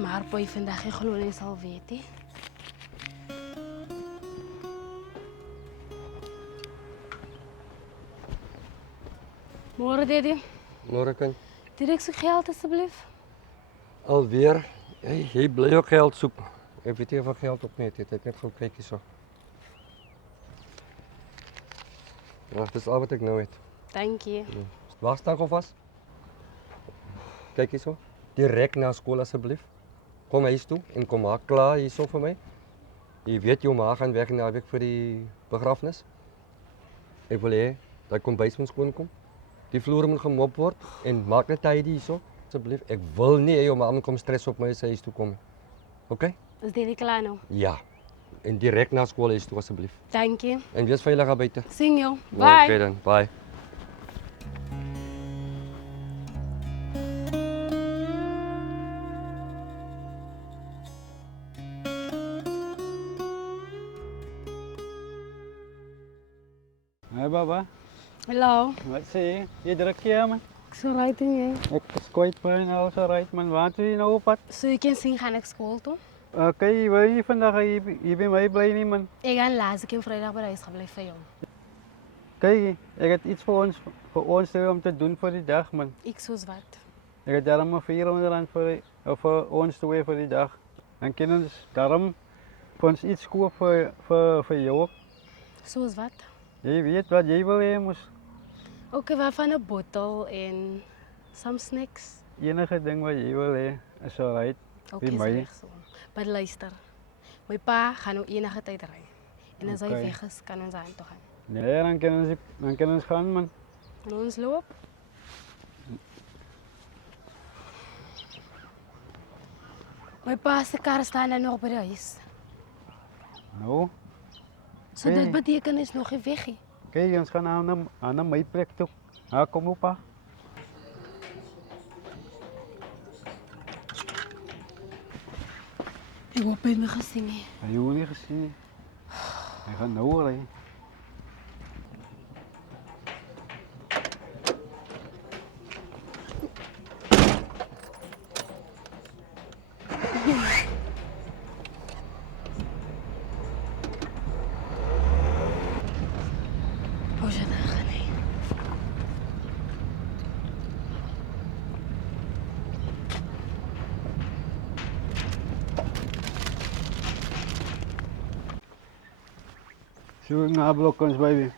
Maar boy, vandag jy glo nie sal weet nie. Môre, Daddy. Môre kind. Direk so geld asseblief. Alweer. Jy bly ook geld soek. Ek weet nie of ek geld op net het. Ek net gou kyk hierso. Ja, dis al wat ek nou het. Dankie. Waar staan of was? Kyk hierso. Direk na skool asseblief. Kom huis toe en kom maak klaar hierso vir my. Jy weet jou ma gaan weg na week vir die begrafnis. Ek wil hê dat kombuis moet skoon kom. Die vloer moet gemop word en maak net tidy hierso asseblief. Ek wil nie hê jou ma moet kom stres op my as hy huis toe kom. OK? Is dit klaar nou? Ja. En direk na skool huis toe asseblief. Dankie. En wees veilig daar buite. Sien jou. Bye. OK dan. Bye. Hey Baba, Hallo. wat sê jy? Jy druk hier man. Ek sou ry toe jy. Ek is kwyt by en al so ry man. Waar toe jy nou op pad? So jy kan sien gaan ek skool toe. Okay, wil jy vandag hier by my bly nie man? Ek gaan laas ek Vrydag by die huis gebly vir jou. Kyk, ek het iets vir ons om te doen vir die dag man. Ek soos wat. Ek het daarom R400 vir ons toe vir die dag. Dan kan ons daarom vir ons iets koop vir jou. Soos wat? Jy weet wat jy wil hê mos. Ook waarvan 'n bottel en some snacks. Enige ding wat jy wil hê is alright. Okay, my. reg so. Maar luister. My pa gaan nou enige tyd ry. En as hy Okay. weg is, kan ons aan toe gaan. Nee, dan kan ons gaan man. En ons loop. My pa se kar staan dan nog by die huis. Nou, So dit beteken is nog nie weg nie. kyk, ons gaan aan my plek toe. Kom op pa. Ek hoop hy het my gesien nie. Hy het nie gesien nie. Hy gaan nou ry. Hoe sy daar gaan nie. So na blok ons baby.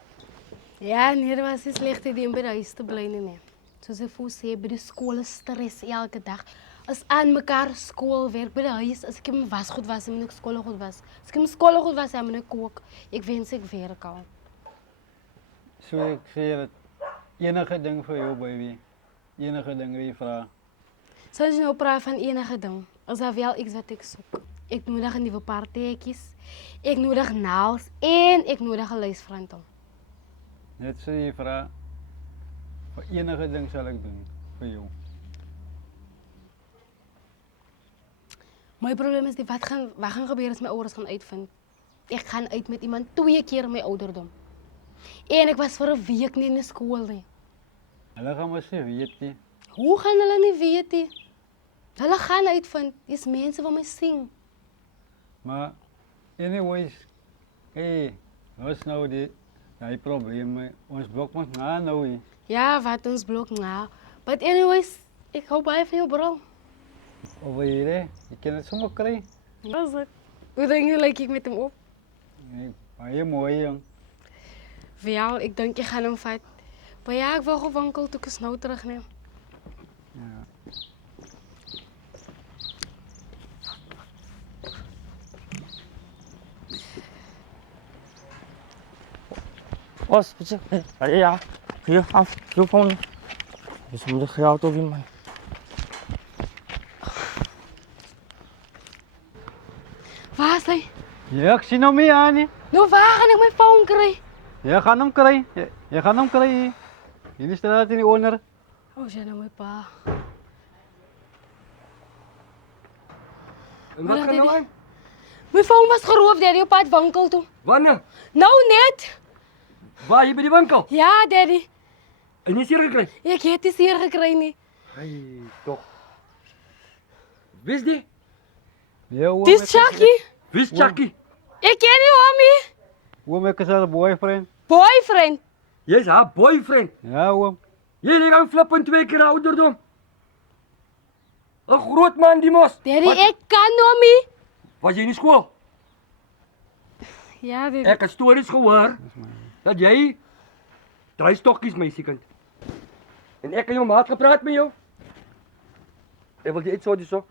Ja, nee, dit was nie sleg idee om by die huis te bly nie. Soos ek voor sê, by die skool is stres elke dag. As aan mekaar skoolwerk by die huis, as ek my wasgoed was en ek skoolgoed was. As ek my skoolgoed was en ek kook, ek wens ek werk al. So ek sê dat enige ding vir jou baby. Enige ding wat jy vra. So as jy nou praat van enige ding, is daar wel iets wat ek soek. Ek nodig 'n nuwe partytjies, ek nodig nails en ek nodig 'n lysfrantel. Net so jy vra. Vir enige ding sal ek doen vir jou. My probleem is wat gaan gebeur as my ouers gaan uitvind. Ek gaan uit met iemand 2 keer my ouderdom. En ek was vir 'n week nie in die skool nie. Hulle gaan mos nie weet nie. Hoe gaan hulle nie weet nie? Hulle gaan uitvind, dis mense wat my sien. Maar anyways, hey, ons nou die probleme. Ons blok moet nou hier. Ja, wat ons blok nou. But anyways, ek hou baie van jou bro. Over hier, jy kan het sommer kry. Was dit? Hoe dink jy lyk ek met hom op? Nee, baie mooi jong. Wel, ek dink ek gaan hom vat. Maar ja, ek wil gewoon winkel toe ek is nou terug neem. Ja. Os, bitte. Ja, hier, auf, hier vorne. Jetzt muss ich hier Auto wie man. Waar is hy? Ja, ek sien hom nie aan nie. Nou waar gaan ek my phone kry? Jy gaan hom kry. Jy gaan hom kry. Hier is straat in die onder. Oh, sy nou my pa. En wat gaan nou aan? My phone was geroof, daddy, op pad winkel toe. Wanneer? Nou net. Waar jy by die winkel? Ja, daddy. En jy seer gekry? Ek het nie seer gekry nie. Hey, tog. Wis jy? Ja, oom. Dis Chucky. Wie's Chucky? Ek ken nie hom nie. Oom, ek is haar boyfriend. Boyfriend. Jy's haar boyfriend. Ja, oom. Jy lê aan flippend 2 keer ouderdom. 'n Groot man die mos. Daddy, ek kan hom nie. Was jy in die skool? Ja, daddy. Ek het stories gehoor dat jy drie stokkies meisiekind. En ek en jou maat gepraat met jou. Ek wil jy iets hoor hierso.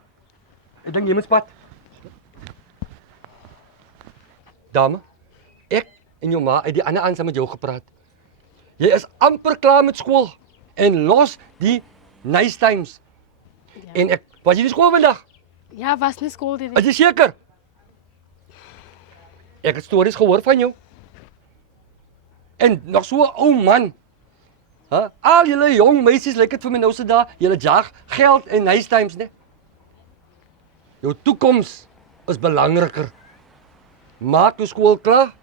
Ek dink jy moet spat. Dame, ek en jou ma het die ander aand saam met jou gepraat. Jy is amper klaar met skool en los die nice times. Ja. En ek was jy in die skool vandag? Ja, was nie skool daddy. Is jy seker? Ek het stories gehoor van jou. En nog so 'n ou man. Hè? Al julle jong meisies lyk dit vir my nou se dae, julle jag geld en nice times, né? Jou toekoms is belangriker. Maak jou skool klaar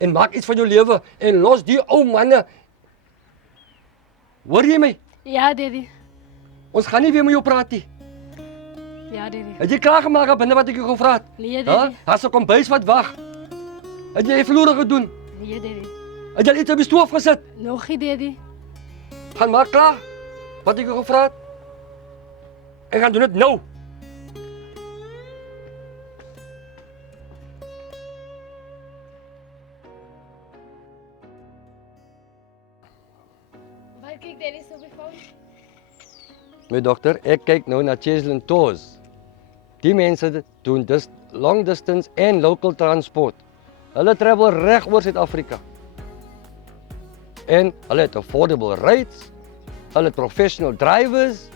en maak iets van jou lewe en los die ou manne. Hoor jy my? Ja, daddy. Ons gaan nie weer met jou praat nie. Ja, daddy. Het jy klaar gemaak binne wat ek jou gevra het? Nee, Hè? daddy. As ek kom bys wat wag. Het jy verlore gedoen? Nee, daddy. Het jy iets op die stoof gesit? Nog nie, daddy. Gaan maak klaar wat ek jou gevra het. En gaan doen dit nou. Wat kyk daddy so op die foon? My dogter, ek kyk nou na Cheslin Tours. Die mense doen dus long distance en local transport. Hulle travel reg oor Suid-Afrika. En hulle het affordable rates. Hulle het professional drivers.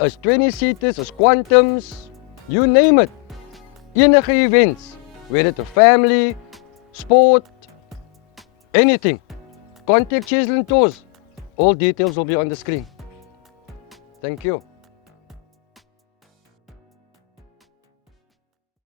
As 20 seaters, as quantums, you name it. Enige events, whether it's a family, sport, anything. Contact Cheslin Tours. All details will be on the screen. Thank you.